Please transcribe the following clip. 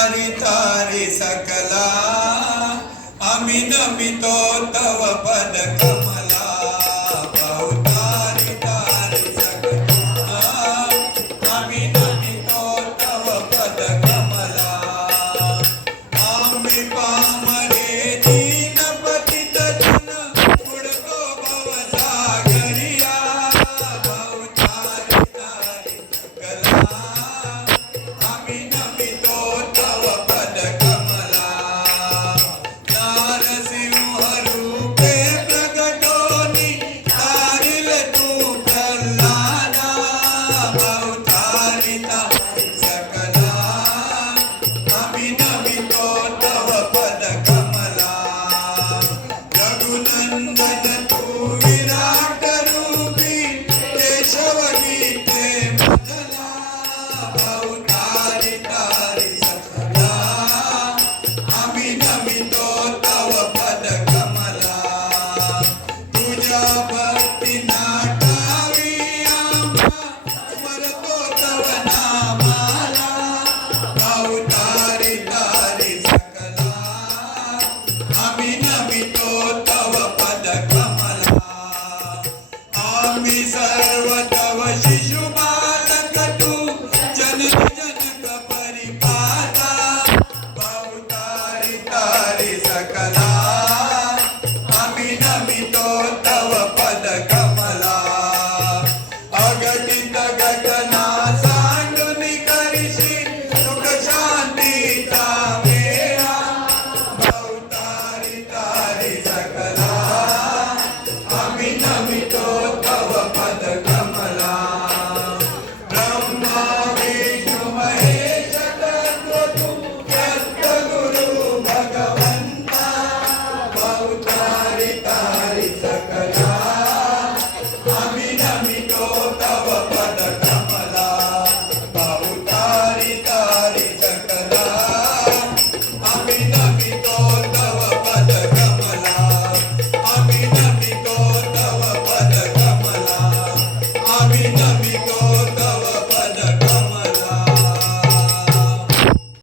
तारे सकला आमी नमी तो तव पद कमला पावतारी तारे सकला आम्ही नमितो तव पद